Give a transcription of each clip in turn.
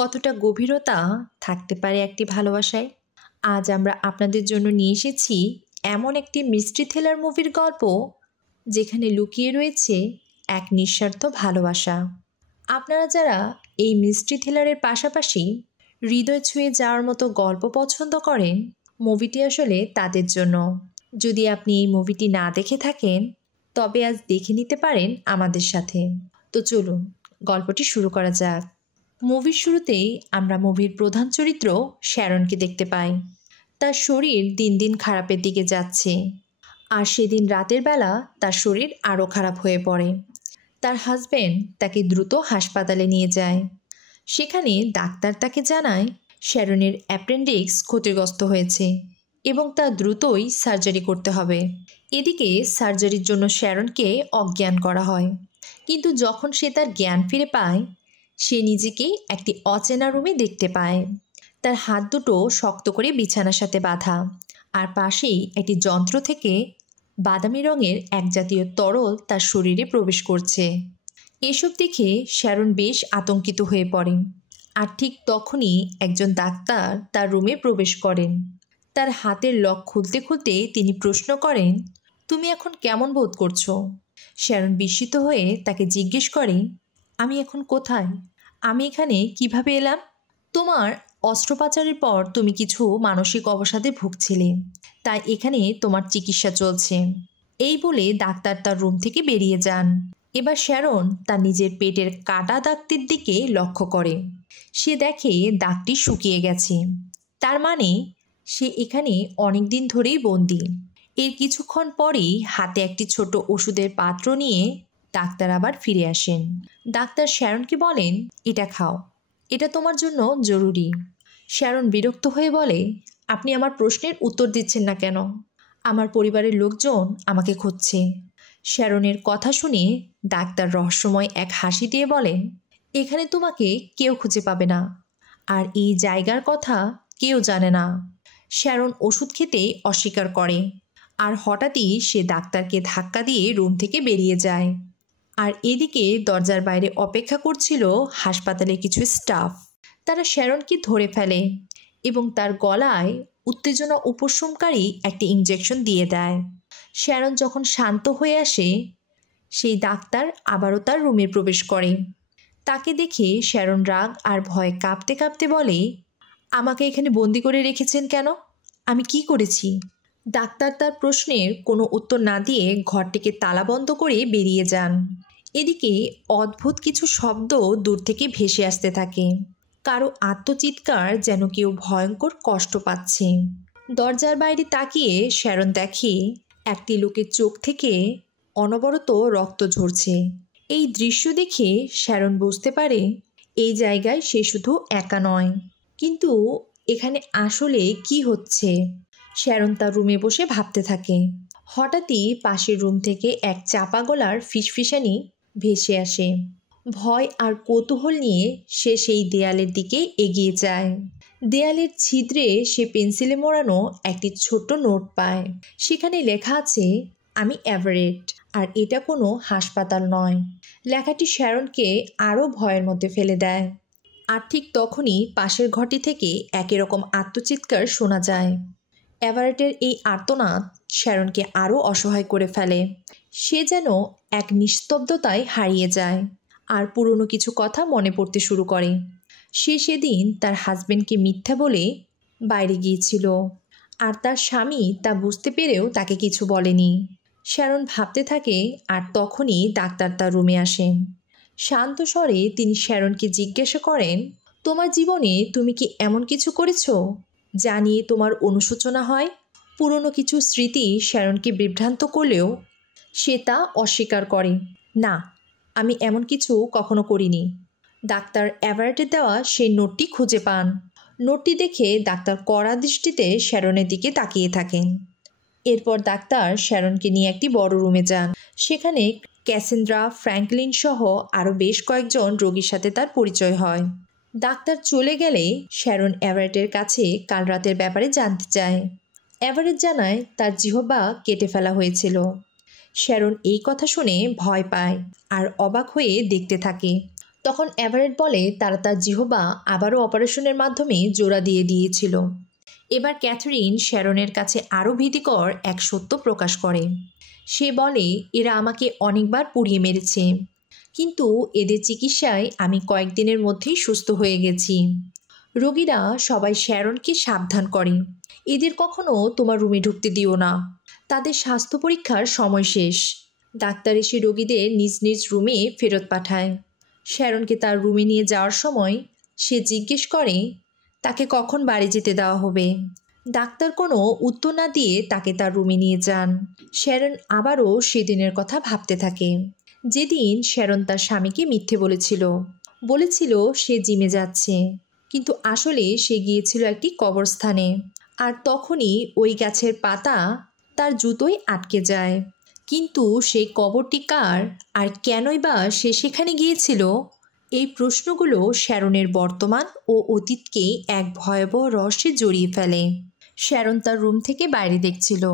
কতটা গভীরতা থাকতে পারে একটি ভালোবাসায়। আজ আমরা আপনাদের জন্য নিয়ে এসেছি এমন একটি মিস্ট্রি থ্রিলার মুভির গল্প যেখানে লুকিয়ে রয়েছে এক নিঃস্বার্থ ভালোবাসা। আপনারা যারা এই মিস্ট্রি থ্রিলারের পাশাপাশি হৃদয় ছুঁয়ে যাওয়ার মতো গল্প পছন্দ করেন, মুভিটি আসলে তাদের জন্য। যদি আপনি এই মুভিটি না দেখে থাকেন তবে আজ দেখে নিতে পারেন আমাদের সাথে। তো চলুন গল্পটি শুরু করা যাক। মুভির শুরুতেই আমরা মুভির প্রধান চরিত্র শ্যারনকে দেখতে পাই। তার শরীর দিন দিন খারাপের দিকে যাচ্ছে, আর সেদিন রাতের বেলা তার শরীর আরও খারাপ হয়ে পড়ে। তার হাজব্যান্ড তাকে দ্রুত হাসপাতালে নিয়ে যায়। সেখানে ডাক্তার তাকে জানায় শ্যারনের অ্যাপেন্ডিক্স ক্ষতিগ্রস্ত হয়েছে এবং তা দ্রুতই সার্জারি করতে হবে। এদিকে সার্জারির জন্য শ্যারনকে অজ্ঞান করা হয়, কিন্তু যখন সে তার জ্ঞান ফিরে পায় সে নিজেকে একটি অচেনা রুমে দেখতে পায়। তার হাত দুটো শক্ত করে বিছানার সাথে বাঁধা, আর পাশেই একটি যন্ত্র থেকে বাদামি রঙের এক জাতীয় তরল তার শরীরে প্রবেশ করছে। এসব দেখে শ্যারন বেশ আতঙ্কিত হয়ে পড়ে, আর ঠিক তখনই একজন ডাক্তার তার রুমে প্রবেশ করেন। তার হাতের লক খুলতে খুলতে তিনি প্রশ্ন করেন, তুমি এখন কেমন বোধ করছো? শ্যারন বিস্মিত হয়ে তাকে জিজ্ঞেস করে, আমি এখন কোথায়? আমি এখানে কিভাবে এলাম? তোমার অস্ত্রোপচারের পর তুমি কিছু মানসিক অবসাদে ভুগছিলে, তাই এখানে তোমার চিকিৎসা চলছে। এই বলে ডাক্তার তার রুম থেকে বেরিয়ে যান। এবার শ্যারন তার নিজের পেটের কাটা দাগটির দিকে লক্ষ্য করে। সে দেখে দাগটি শুকিয়ে গেছে, তার মানে সে এখানে অনেক দিন ধরেই বন্দি। এর কিছুক্ষণ পরেই হাতে একটি ছোট ওষুধের পাত্র নিয়ে ডাক্তার আবার ফিরে আসেন। ডাক্তার শ্যারনকে বলেন, এটা খাও, এটা তোমার জন্য জরুরি। শ্যারন বিরক্ত হয়ে বলে, আপনি আমার প্রশ্নের উত্তর দিচ্ছেন না কেন? আমার পরিবারের লোকজন আমাকে খুঁজছে। শ্যারনের কথা শুনে ডাক্তার রহস্যময় এক হাসি দিয়ে বলেন, এখানে তোমাকে কেউ খুঁজে পাবে না, আর এই জায়গার কথা কেউ জানে না। শ্যারন ওষুধ খেতে অস্বীকার করে, আর হঠাৎই সে ডাক্তারকে ধাক্কা দিয়ে রুম থেকে বেরিয়ে যায়। আর এদিকে দরজার বাইরে অপেক্ষা করছিল হাসপাতালের কিছু স্টাফ। তারা শ্যারনকে ধরে ফেলে এবং তার গলায় উত্তেজনা উপশমকারী একটি ইঞ্জেকশন দিয়ে দেয়। শ্যারন যখন শান্ত হয়ে আসে, সেই ডাক্তার আবারও তার রুমে প্রবেশ করে। তাকে দেখে শ্যারন রাগ আর ভয়ে কাঁপতে কাঁপতে বলে, আমাকে এখানে বন্দি করে রেখেছেন কেন? আমি কি করেছি? ডাক্তার তার প্রশ্নের কোনো উত্তর না দিয়ে ঘরটিকে তালাবন্ধ করে বেরিয়ে যান। এদিকে অদ্ভুত কিছু শব্দ দূর থেকে ভেসে আসতে থাকে, কারো আত্মচিৎকার, যেন কেউ ভয়ঙ্কর কষ্ট পাচ্ছে। দরজার বাইরে তাকিয়ে শ্যারন দেখে একটি লোকের চোখ থেকে অনবরত রক্ত ঝরছে। এই দৃশ্য দেখে শ্যারন বুঝতে পারে এই জায়গায় সে শুধু একা নয়, কিন্তু এখানে আসলে কি হচ্ছে। শ্যারন তার রুমে বসে ভাবতে থাকে। হঠাৎই পাশের রুম থেকে এক চাপা গলার ফিসফিসানি ভেসে আসে। ভয় আর কৌতূহল নিয়ে সে সেই দেয়ালের দিকে এগিয়ে যায়। দেয়ালের ছিদ্রে সে পেন্সিলে মোড়ানো একটি ছোট্ট নোট পায়। সেখানে লেখা আছে, আমি এভারেট, আর এটা কোনো হাসপাতাল নয়। লেখাটি শ্যারনকে আরও ভয়ের মধ্যে ফেলে দেয়। আর ঠিক তখনই পাশের ঘরটি থেকে একই রকম আত্মচিৎকার শোনা যায়। এভারেটের এই আর্তনাদ শ্যারনকে আরও অসহায় করে ফেলে। সে যেন এক নিস্তব্ধতায় হারিয়ে যায়, আর পুরনো কিছু কথা মনে পড়তে শুরু করে। সে সেদিন তার হাজবেন্ডকে মিথ্যা বলে বাইরে গিয়েছিল, আর তার স্বামী তা বুঝতে পেরেও তাকে কিছু বলেনি। শ্যারন ভাবতে থাকে, আর তখনই ডাক্তার তার রুমে আসেন। শান্ত স্বরে তিনি শ্যারনকে জিজ্ঞাসা করেন, তোমার জীবনে তুমি কি এমন কিছু করেছো যা নিয়ে তোমার অনুশোচনা হয়? পুরনো কিছু স্মৃতি শ্যারনকে বিভ্রান্ত করলেও সে তা অস্বীকার করে। না, আমি এমন কিছু কখনো করিনি। ডাক্তার এভারেটের দেওয়া সেই নোটটি খুঁজে পান। নোটটি দেখে ডাক্তার কড়া দৃষ্টিতে শ্যারনের দিকে তাকিয়ে থাকেন। এরপর ডাক্তার শ্যারনকে নিয়ে একটি বড় রুমে যান। সেখানে ক্যাসেন্দ্রা, ফ্র্যাঙ্কলিন সহ আরও বেশ কয়েকজন রোগীর সাথে তার পরিচয় হয়। ডাক্তার চলে গেলে শ্যারন এভারেটের কাছে কাল রাতের ব্যাপারে জানতে চায়। এভারেট জানায় তার জিহ্বা কেটে ফেলা হয়েছিল। শ্যারন এই কথা শুনে ভয় পায় আর অবাক হয়ে দেখতে থাকে। তখন এভারেট বলে তারা তার জিহ্বা আবারও অপারেশনের মাধ্যমে জোড়া দিয়ে দিয়েছিল। এবার ক্যাথরিন শ্যারনের কাছে আরও ভীতিকর এক সত্য প্রকাশ করে। সে বলে, এরা আমাকে অনেকবার পুড়িয়ে মেরেছে, কিন্তু এদের চিকিৎসায় আমি কয়েকদিনের মধ্যেই সুস্থ হয়ে গেছি। রোগীরা সবাই শ্যারনকে সাবধান করে, এদের কখনো তোমার রুমে ঢুকতে দিও না, তাদের স্বাস্থ্য পরীক্ষার সময় শেষ। ডাক্তার এসে রোগীদের নিজ নিজ রুমে ফেরত পাঠায়। শ্যারনকে তার রুমে নিয়ে যাওয়ার সময় সে জিজ্ঞেস করে তাকে কখন বাড়ি যেতে দেওয়া হবে। ডাক্তার কোনো উত্তর না দিয়ে তাকে তার রুমে নিয়ে যান। শ্যারন আবারও সেদিনের কথা ভাবতে থাকে, যেদিন শ্যারন তার স্বামীকে মিথ্যে বলেছিল সে জিমে যাচ্ছে, কিন্তু আসলে সে গিয়েছিল একটি কবরস্থানে। আর তখনই ওই গাছের পাতা তার জুতোয় আটকে যায়। কিন্তু সেই কবরটি কার, আর কেনই বা সে সেখানে গিয়েছিল? এই প্রশ্নগুলো শ্যারনের বর্তমান ও অতীতকে এক ভয়াবহ রহস্যে জড়িয়ে ফেলে। শ্যারন তার রুম থেকে বাইরে দেখছিল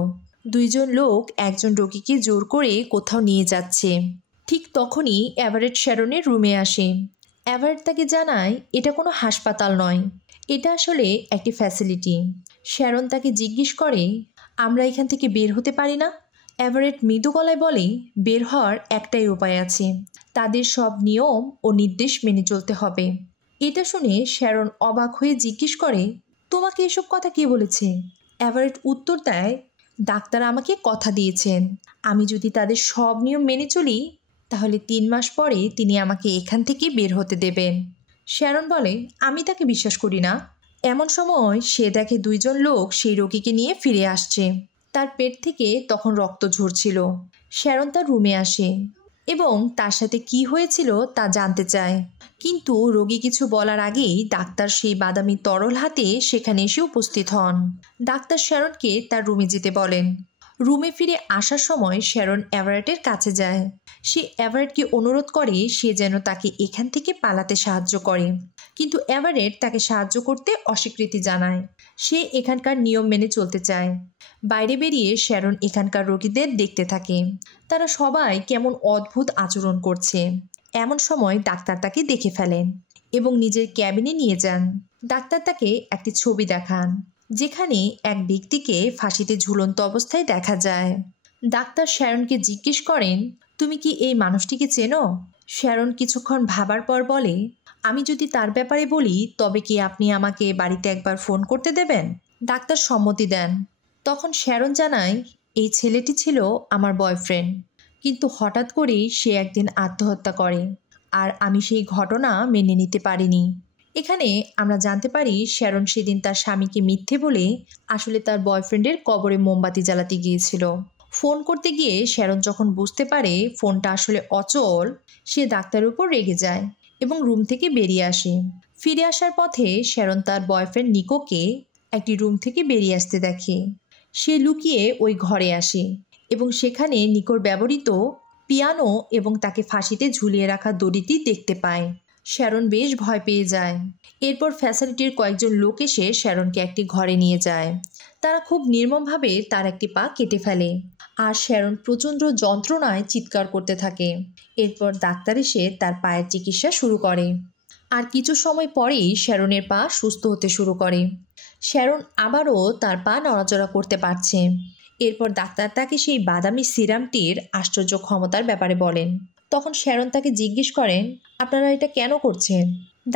দুইজন লোক একজন রোগীকে জোর করে কোথাও নিয়ে যাচ্ছে। ঠিক তখনই এভারেট শ্যারনের রুমে আসে। এভারেট তাকে জানায় এটা কোনো হাসপাতাল নয়, এটা আসলে একটি ফ্যাসিলিটি। শ্যারন তাকে জিজ্ঞেস করে, আমরা এখান থেকে বের হতে পারি না? এভারেট মৃদু গলায় বলে, বের হওয়ার একটাই উপায় আছে, তাদের সব নিয়ম ও নির্দেশ মেনে চলতে হবে। এটা শুনে শ্যারন অবাক হয়ে জিজ্ঞেস করে, তোমাকে এসব কথা কে বলেছে? এভারেট উত্তর দেয়, ডাক্তার আমাকে কথা দিয়েছেন, আমি যদি তাদের সব নিয়ম মেনে চলি তাহলে 3 মাস পরে তিনি আমাকে এখান থেকে বের হতে দেবেন। শ্যারন বলে, আমি তাকে বিশ্বাস করি না। এমন সময় সে দেখে দুইজন লোক সেই রোগীকে নিয়ে ফিরে আসছে। তার পেট থেকে তখন রক্ত ঝরছিল। শ্যারন তার রুমে আসে এবং তার সাথে কি হয়েছিল তা জানতে চায়, কিন্তু রোগী কিছু বলার আগেই ডাক্তার সেই বাদামি তরল হাতে সেখানে এসে উপস্থিত হন। ডাক্তার শ্যারনকে তার রুমে যেতে বলেন। রুমে ফিরে আসার সময় শ্যারন এভারেটের কাছে যায়। সে এভারেটকে অনুরোধ করে সে যেন তাকে এখান থেকে পালাতে সাহায্য করে, কিন্তু এভারেট তাকে সাহায্য করতে অস্বীকৃতি জানায়। সে এখানকার নিয়ম মেনে চলতে চায়। বাইরে বেরিয়ে শ্যারন এখানকার রোগীদের দেখতে থাকে, তারা সবাই কেমন অদ্ভুত আচরণ করছে। এমন সময় ডাক্তার তাকে দেখে ফেলেন এবং নিজের ক্যাবিনে নিয়ে যান। ডাক্তার তাকে একটি ছবি দেখান যেখানে এক ব্যক্তিকে ফাঁসিতে ঝুলন্ত অবস্থায় দেখা যায়। ডাক্তার শ্যারনকে জিজ্ঞেস করেন, তুমি কি এই মানুষটিকে চেনো? শ্যারন কিছুক্ষণ ভাবার পর বলে, আমি যদি তার ব্যাপারে বলি তবে কি আপনি আমাকে বাড়িতে একবার ফোন করতে দেবেন? ডাক্তার সম্মতি দেন। তখন শ্যারন জানায়, এই ছেলেটি ছিল আমার বয়ফ্রেন্ড, কিন্তু হঠাৎ করেই সে একদিন আত্মহত্যা করে আর আমি সেই ঘটনা মেনে নিতে পারিনি। এখানে আমরা জানতে পারি শ্যারন সেদিন তার স্বামীকে মিথ্যে বলে আসলে তার বয়ফ্রেন্ডের কবরে মোমবাতি জ্বালাতে গিয়েছিল। ফোন করতে গিয়ে শ্যারন যখন বুঝতে পারে ফোনটা আসলে অচল, সে ডাক্তারের উপর রেগে যায় এবং রুম থেকে বেরিয়ে আসে। ফিরে আসার পথে শ্যারন তার বয়ফ্রেন্ড নিকোকে একটি রুম থেকে বেরিয়ে আসতে দেখে। সে লুকিয়ে ওই ঘরে আসে এবং সেখানে নিকোর ব্যবহৃত পিয়ানো এবং তাকে ফাঁসিতে ঝুলিয়ে রাখা দড়িটি দেখতে পায়। শ্যারন বেশ ভয় পেয়ে যায়। এরপর ফ্যাসিলিটির কয়েকজন লোক এসে শ্যারনকে একটি ঘরে নিয়ে যায়। তারা খুব নির্মমভাবে তার একটি পা কেটে ফেলে আর শ্যারন প্রচণ্ড যন্ত্রণায় চিৎকার করতে থাকে। এরপর ডাক্তার এসে তার পায়ের চিকিৎসা শুরু করে আর কিছু সময় পরেই শ্যারনের পা সুস্থ হতে শুরু করে। শ্যারন আবারও তার পা নড়াচড়া করতে পারছে। এরপর ডাক্তার তাকে সেই বাদামি সিরামটির আশ্চর্য ক্ষমতার ব্যাপারে বলেন। তখন শ্যারন তাকে জিজ্ঞেস করেন, আপনারা এটা কেন করছেন?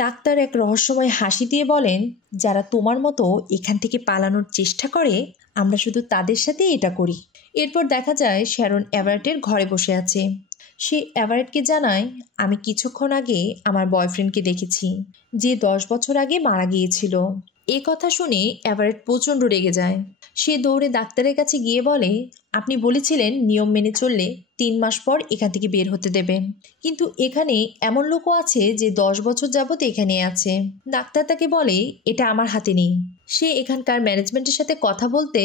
ডাক্তার এক রহস্যময় হাসি দিয়ে বলেন, যারা তোমার মতো এখান থেকে পালানোর চেষ্টা করে আমরা শুধু তাদের সাথে এটা করি। এরপর দেখা যায় শ্যারন এভারেটের ঘরে বসে আছে। সে এভারেটকে জানায়, আমি কিছুক্ষণ আগে আমার বয়ফ্রেন্ডকে দেখেছি, যে 10 বছর আগে মারা গিয়েছিল। এ কথা শুনে এভারেট প্রচণ্ড রেগে যায়। সে দৌড়ে ডাক্তারের কাছে গিয়ে বলে, আপনি বলেছিলেন নিয়ম মেনে চললে 3 মাস পর এখান থেকে বের হতে দেবেন, কিন্তু এখানে এমন লোকও আছে যে 10 বছর যাবত এখানে আছে। ডাক্তার তাকে বলে, এটা আমার হাতে নেই। সে এখানকার ম্যানেজমেন্টের সাথে কথা বলতে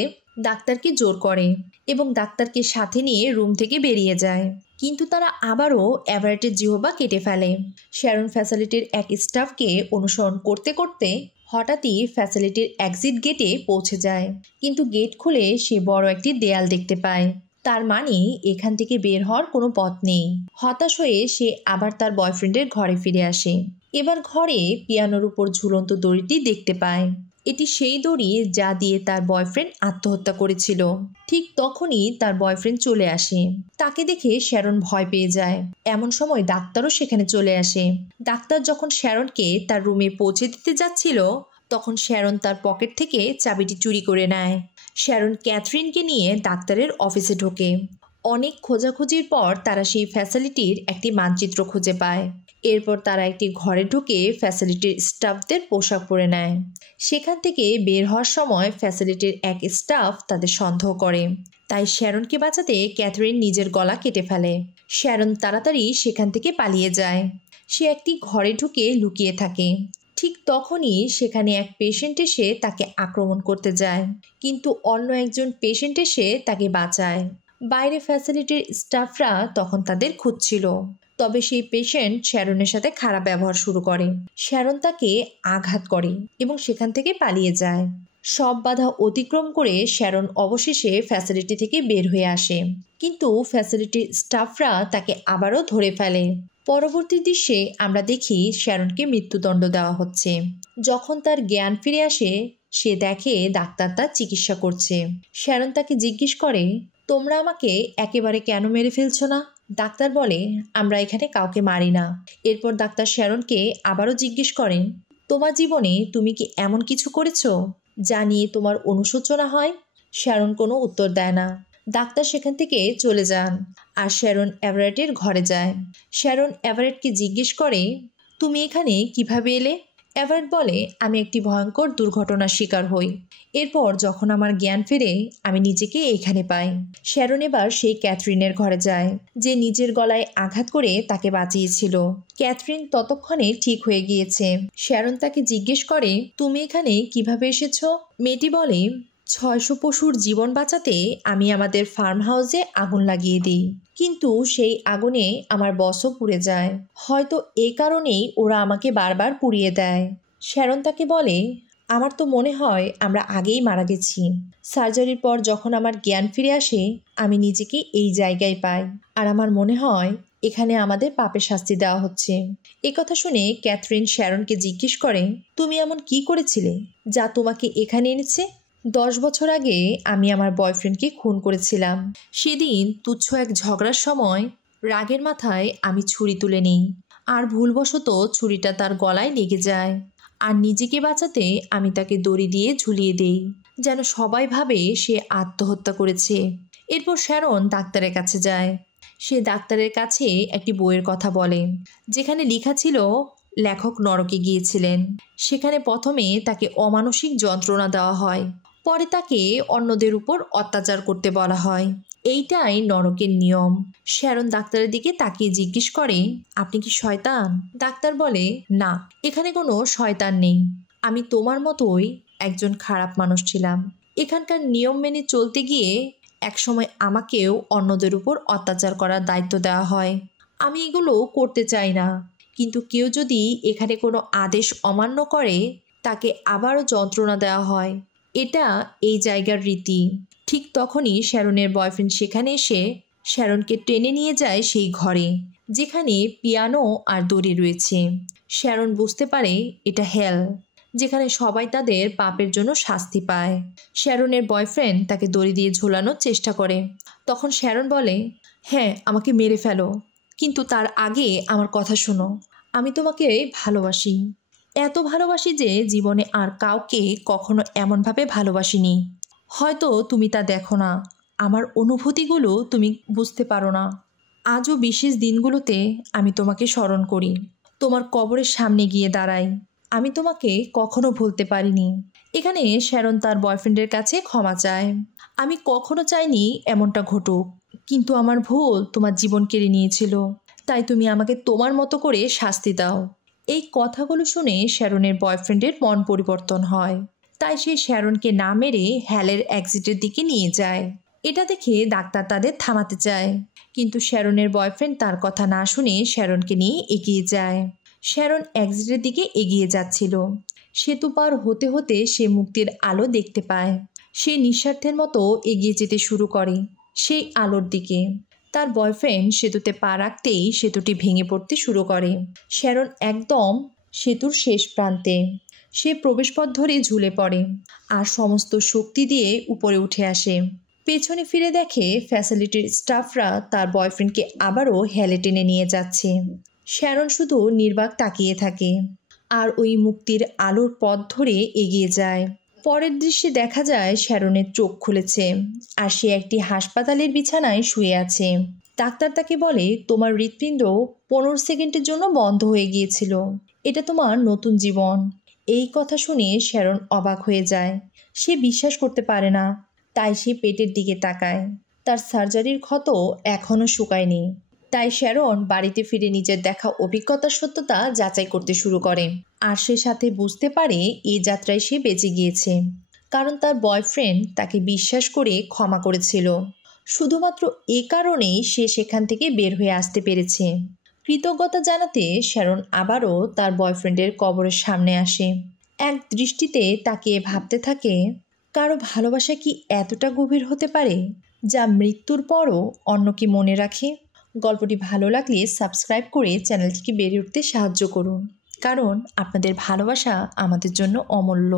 ডাক্তারকে জোর করে এবং ডাক্তারকে সাথে নিয়ে রুম থেকে বেরিয়ে যায়, কিন্তু তারা আবারও এভারেটের জিহ্বা কেটে ফেলে। শ্যারন ফ্যাসিলিটির এক স্টাফকে অনুসরণ করতে করতে হঠাৎই ফ্যাসিলিটির এক্সিট গেটে পৌঁছে যায়, কিন্তু গেট খুলে সে বড় একটি দেয়াল দেখতে পায়। তার মানে এখান থেকে বের হওয়ার কোনো পথ নেই। হতাশ হয়ে সে আবার তার বয়ফ্রেন্ডের ঘরে ফিরে আসে। এবার ঘরে পিয়ানোর উপর ঝুলন্ত দড়িটি দেখতে পায়। এটি সেই দড়ি যা দিয়ে তার বয়ফ্রেন্ড আত্মহত্যা করেছিল। ঠিক তখনই তার বয়ফ্রেন্ড চলে আসে। তাকে দেখে শ্যারন ভয় পেয়ে যায়। এমন সময় ডাক্তারও সেখানে চলে আসে। ডাক্তার যখন শ্যারনকে তার রুমে পৌঁছে দিতে যাচ্ছিল, তখন শ্যারন তার পকেট থেকে চাবিটি চুরি করে নেয়। শ্যারন ক্যাথরিনকে নিয়ে ডাক্তারের অফিসে ঢোকে। অনেক খোঁজাখুঁজির পর তারা সেই ফ্যাসিলিটির একটি মানচিত্র খুঁজে পায়। এরপর তারা একটি ঘরে ঢুকে ফ্যাসিলিটির স্টাফদের পোশাক পরে নেয়। সেখান থেকে বের হওয়ার সময় ফ্যাসিলিটির এক স্টাফ তাদের সন্দেহ করে। তাই শ্যারনকে বাঁচাতে ক্যাথরিন নিজের গলা কেটে ফেলে। শ্যারন তাড়াতাড়ি সেখান থেকে পালিয়ে যায়। সে একটি ঘরে ঢুকে লুকিয়ে থাকে। ঠিক তখনই সেখানে এক পেশেন্ট এসে তাকে আক্রমণ করতে যায়, কিন্তু অন্য একজন পেশেন্ট এসে তাকে বাঁচায়। বাইরে ফ্যাসিলিটির স্টাফরা তখন তাদের খুঁজছিল। তবে সেই পেশেন্ট শ্যারনের সাথে খারাপ ব্যবহার শুরু করে। শ্যারন তাকে আঘাত করে এবং সেখান থেকে পালিয়ে যায়। সব বাধা অতিক্রম করে শ্যারন অবশেষে ফ্যাসিলিটি থেকে বের হয়ে আসে, কিন্তু ফ্যাসিলিটির স্টাফরা তাকে আবারও ধরে ফেলে। পরবর্তী দৃশ্যে আমরা দেখি শ্যারনকে মৃত্যুদণ্ড দেওয়া হচ্ছে। যখন তার জ্ঞান ফিরে আসে, সে দেখে ডাক্তার তার চিকিৎসা করছে। শ্যারন তাকে জিজ্ঞেস করে, তোমরা আমাকে একেবারে কেন মেরে ফেলছো না? ডাক্তার বলে, আমরা এখানে কাউকে মারি না। এরপর ডাক্তার শ্যারনকে আবারও জিজ্ঞেস করেন, তোমার জীবনে তুমি কি এমন কিছু করেছো যা নিয়ে তোমার অনুশোচনা হয়? শ্যারন কোনো উত্তর দেয় না। ডাক্তার সেখান থেকে চলে যান আর শ্যারন এভারেটের ঘরে যায়। শ্যারন এভারেটকে জিজ্ঞেস করে, তুমি এখানে কিভাবে এলে? এভারেট বলে, আমি একটি ভয়ঙ্কর দুর্ঘটনার শিকার হই। এরপর যখন আমার জ্ঞান ফেরে, আমি নিজেকে এখানে পাই। শ্যারন এবার সেই ক্যাথরিনের ঘরে যায়, যে নিজের গলায় আঘাত করে তাকে বাঁচিয়েছিল। ক্যাথরিন ততক্ষণে ঠিক হয়ে গিয়েছে। শ্যারন তাকে জিজ্ঞেস করে, তুমি এখানে কিভাবে এসেছো? মেয়েটি বলে, 600 পশুর জীবন বাঁচাতে আমি আমাদের ফার্ম হাউসে আগুন লাগিয়ে দিই, কিন্তু সেই আগুনে আমার বসও পুড়ে যায়। হয়তো এ কারণেই ওরা আমাকে বারবার পুড়িয়ে দেয়। শ্যারন তাকে বলে, আমার তো মনে হয় আমরা আগেই মারা গেছি। সার্জারির পর যখন আমার জ্ঞান ফিরে আসে, আমি নিজেকে এই জায়গায় পাই, আর আমার মনে হয় এখানে আমাদের পাপের শাস্তি দেওয়া হচ্ছে। এ কথা শুনে ক্যাথরিন শ্যারনকে জিজ্ঞেস করে, তুমি এমন কি করেছিলে যা তোমাকে এখানে এনেছে? 10 বছর আগে আমি আমার বয়ফ্রেন্ডকে খুন করেছিলাম। সেদিন তুচ্ছ এক ঝগড়ার সময় রাগের মাথায় আমি ছুরি তুলে নিই, আর ভুলবশত ছুরিটা তার গলায় লেগে যায়। আর নিজেকে বাঁচাতে আমি তাকে দড়ি দিয়ে ঝুলিয়ে দেই, যেন সবাই ভাবে সে আত্মহত্যা করেছে। এরপর শ্যারন ডাক্তারের কাছে যায়। সে ডাক্তারের কাছে একটি বইয়ের কথা বলে, যেখানে লেখা ছিল লেখক নরকে গিয়েছিলেন। সেখানে প্রথমে তাকে অমানসিক যন্ত্রণা দেওয়া হয়, পরে তাকে অন্যদের উপর অত্যাচার করতে বলা হয়। এইটাই নরকের নিয়ম। শ্যারন ডাক্তারের দিকে তাকিয়ে জিজ্ঞেস করে, আপনি কি শয়তান? ডাক্তার বলে, না, এখানে কোনো শয়তান নেই। আমি তোমার মতোই একজন খারাপ মানুষ ছিলাম। এখানকার নিয়ম মেনে চলতে গিয়ে একসময় আমাকেও অন্যদের উপর অত্যাচার করার দায়িত্ব দেওয়া হয়। আমি এগুলো করতে চাই না, কিন্তু কেউ যদি এখানে কোনো আদেশ অমান্য করে, তাকে আবারও যন্ত্রণা দেওয়া হয়। এটা এই জায়গার রীতি। ঠিক তখনই শ্যারনের বয়ফ্রেন্ড সেখানে এসে শ্যারনকে টেনে নিয়ে যায় সেই ঘরে, যেখানে পিয়ানো আর দড়ি রয়েছে। শ্যারন বুঝতে পারে এটা হেল, যেখানে সবাই তাদের পাপের জন্য শাস্তি পায়। শ্যারনের বয়ফ্রেন্ড তাকে দড়ি দিয়ে ঝোলানোর চেষ্টা করে। তখন শ্যারন বলে, হ্যাঁ, আমাকে মেরে ফেলো, কিন্তু তার আগে আমার কথা শোনো। আমি তোমাকে ভালোবাসি, এত ভালোবাসি যে জীবনে আর কাউকে কখনো এমনভাবে ভালোবাসিনি। হয়তো তুমি তা দেখো না, আমার অনুভূতিগুলো তুমি বুঝতে পারো না। আজও বিশেষ দিনগুলোতে আমি তোমাকে স্মরণ করি, তোমার কবরের সামনে গিয়ে দাঁড়াই। আমি তোমাকে কখনো ভুলতে পারিনি। এখানে শ্যারন তার বয়ফ্রেন্ডের কাছে ক্ষমা চায়। আমি কখনো চাইনি এমনটা ঘটুক, কিন্তু আমার ভুল তোমার জীবন কেড়ে নিয়েছিল। তাই তুমি আমাকে তোমার মতো করে শাস্তি দাও। এই কথাগুলো শুনে শ্যারনের বয়ফ্রেন্ডের মন পরিবর্তন হয়। তাই সে শ্যারনকে না মেরে হ্যালের এক্সিটের দিকে নিয়ে যায়। এটা দেখে ডাক্তার তাদের থামাতে চায়, কিন্তু শ্যারনের বয়ফ্রেন্ড তার কথা না শুনে শ্যারনকে নিয়ে এগিয়ে যায়। শ্যারন এক্সিটের দিকে এগিয়ে যাচ্ছিল। সেতু পার হতে হতে সে মুক্তির আলো দেখতে পায়। সে নিঃস্বার্থের মতো এগিয়ে যেতে শুরু করে। সেই আলোর দিকে। তার বয়ফ্রেন্ড সেতুতে পা রাখতেই সেতুটি ভেঙে পড়তে শুরু করে। শ্যারন একদম সেতুর শেষ প্রান্তে। সে প্রবেশপথ ধরে ঝুলে পড়ে আর সমস্ত শক্তি দিয়ে উপরে উঠে আসে। পেছনে ফিরে দেখে ফ্যাসিলিটির স্টাফরা তার বয়ফ্রেন্ডকে আবারও হেলে টেনে নিয়ে যাচ্ছে। শ্যারন শুধু নির্বাক তাকিয়ে থাকে আর ওই মুক্তির আলোর পথ ধরে এগিয়ে যায়। পরের দৃশ্যে দেখা যায় শ্যারনের চোখ খুলেছে আর সে একটি হাসপাতালের বিছানায় শুয়ে আছে। ডাক্তার তাকে বলে, তোমার হৃৎপিণ্ড 15 সেকেন্ডের জন্য বন্ধ হয়ে গিয়েছিল, এটা তোমার নতুন জীবন। এই কথা শুনে শ্যারন অবাক হয়ে যায়। সে বিশ্বাস করতে পারে না, তাই সে পেটের দিকে তাকায়। তার সার্জারির ক্ষত এখনও শুকায়নি। তাই শ্যারন বাড়িতে ফিরে নিজের দেখা অভিজ্ঞতার সত্যতা যাচাই করতে শুরু করে। আর সে সাথে বুঝতে পারে এই যাত্রায় সে বেঁচে গিয়েছে, কারণ তার বয়ফ্রেন্ড তাকে বিশ্বাস করে ক্ষমা করেছিল। শুধুমাত্র এ কারণেই সে সেখান থেকে বের হয়ে আসতে পেরেছে। কৃতজ্ঞতা জানাতে শ্যারন আবারও তার বয়ফ্রেন্ডের কবরের সামনে আসে। এক দৃষ্টিতে তাকিয়ে ভাবতে থাকে, কারো ভালোবাসা কি এতটা গভীর হতে পারে যা মৃত্যুর পরও অন্যকে মনে রাখে? গল্পটি ভালো লাগলে সাবস্ক্রাইব করে চ্যানেলটিকে বেড়ে উঠতে সাহায্য করুন, কারণ আপনাদের ভালোবাসা আমাদের জন্য অমূল্য।